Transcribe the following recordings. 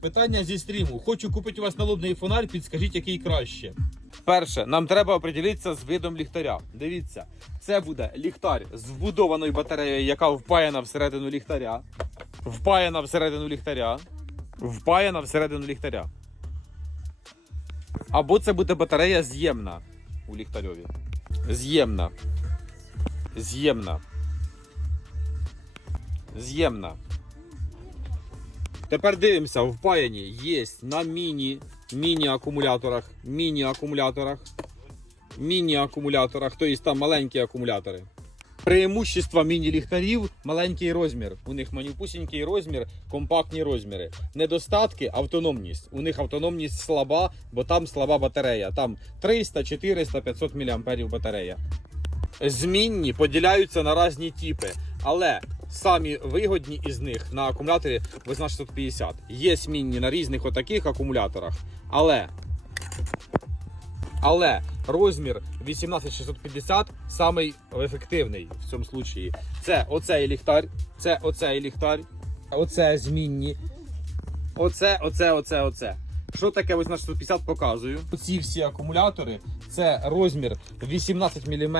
Питання зі стріму. Хочу купити у вас налобний фонарь, підскажіть, який краще. Перше, нам треба определитися з видом ліхтаря. Дивіться, це буде ліхтар з вбудованою батареєю, яка впаяна всередину ліхтаря. Впаяна всередину ліхтаря. Впаяна всередину ліхтаря. Або це буде батарея з'ємна у ліхтарьові. З'ємна. З'ємна. З'ємна. Тепер дивимося, впаяні є на міні, міні-акумуляторах, міні-акумуляторах, міні-акумуляторах, тобто там маленькі акумулятори. Преимущество міні-ліхтарів маленький розмір. У них манюпусінький розмір, компактні розміри. Недостатки автономність. У них автономність слаба, бо там слаба батарея. Там 300, 400, 500 мА батарея. Змінні поділяються на різні типи, але самі вигодні із них на акумуляторі 18650. Є змінні на різних отаких акумуляторах, але, але розмір 18650 самий ефективний в цьому случаї. Це оцей ліхтар, це оцей ліхтар, оце змінні. Оце, оце, оце, оце. Що таке 18650 показую? Ці всі акумулятори це розмір 18 мм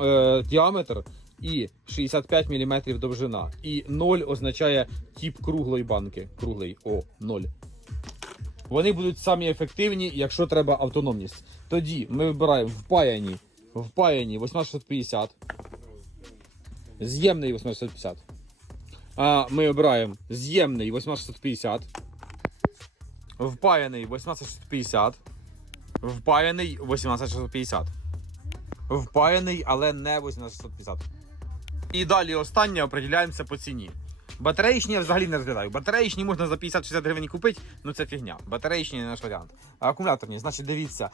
е, діаметр і 65 мм довжина. І 0 означає тип круглої банки. Круглий О, 0. Вони будуть самі ефективні, якщо треба автономність. Тоді ми вибираємо впаяні, впаяні 18650. З'ємний 18650. А ми обираємо з'ємний 18650. Впаяний 18650. Впаяний 18650. Впаяний, але не 18650. І далі останнє определяємося по ціні. Батареїчні я взагалі не розглядаю. Батареїчні можна за 50-60 гривень купити, ну це фігня. Батареїчні не наш варіант. А акумуляторні, значить, дивіться, е,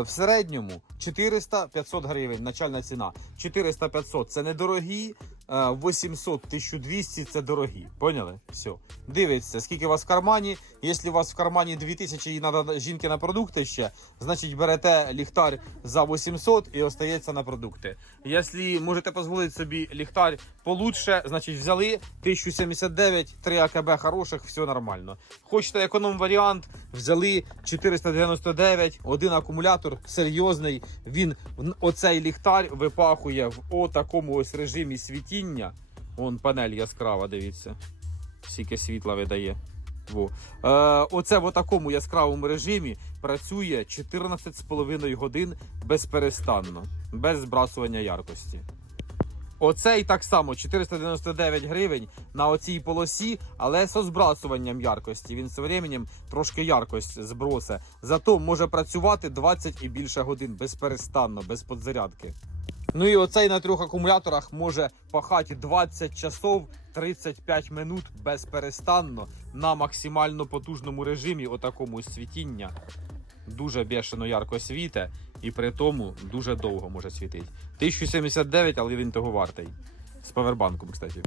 в середньому 400-500 гривень начальна ціна. 400-500 це недорогі, 800-1200 це дорогі. Поняли? Все. Дивіться, скільки у вас в кармані. Якщо у вас в кармані 2000 і треба жінки на продукти ще, значить берете ліхтар за 800 і остається на продукти. Якщо можете дозволити собі ліхтар получше, значить взяли 1079, 3 АКБ хороших, все нормально. Хочете економ варіант, взяли 499, один акумулятор серйозний. Він оцей ліхтар випахує в отакому ось режимі світіння. Вон панель яскрава, дивіться. Скільки світла видає. Во. Е, оце в такому яскравому режимі працює 14,5 годин безперестанно, без збрасування яркості. Оцей так само 499 гривень на оцій полосі, але зі збрасуванням яркості. Він з временем трошки яркость збросе. Зато може працювати 20 і більше годин безперестанно, без подзарядки. Ну і оцей на трьох акумуляторах може пахати 20 часов 35 минут безперестанно на максимально потужному режимі, отакому світіння. Дуже бешено ярко світе і при тому дуже довго може світити. 1079, але він того вартий. З павербанком, кстати.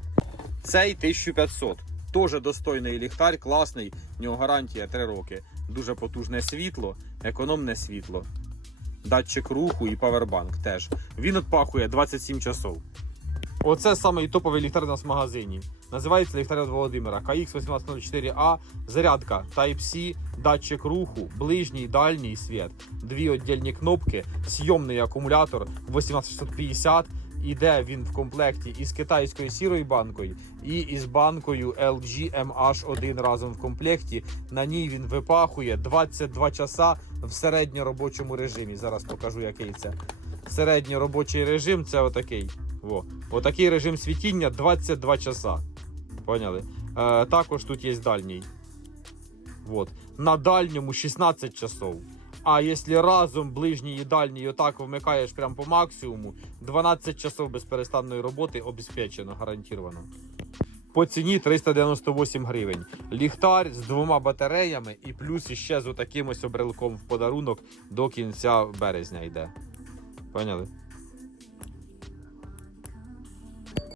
Цей 1500. Теж достойний ліхтар, класний. В нього гарантія 3 роки. Дуже потужне світло, економне світло. Датчик руху і павербанк теж. Він отпахує 27 часов. Оце саме топовий ліхтар у нас в магазині. Називається ліхтар від Володимира. KX1804A, зарядка Type-C, датчик руху, ближній, дальній світ, дві віддільні кнопки, сйомний акумулятор 18650. Іде він в комплекті із китайською сірою банкою і із банкою LG MH1 разом в комплекті. На ній він випахує 22 часа в середньоробочому режимі. Зараз покажу, який це. Середньоробочий режим це отакий. Во. Отакий режим світіння 22 часа. Поняли? Е, також тут є дальній. Вот. На дальньому 16 часов. А якщо разом ближній і дальній отак вмикаєш прям по максимуму, 12 часов безперестанної роботи обезпечено, гарантовано. По ціні 398 гривень. Ліхтар з двома батареями і плюс іще з отаким ось обрелком в подарунок до кінця березня йде. Поняли?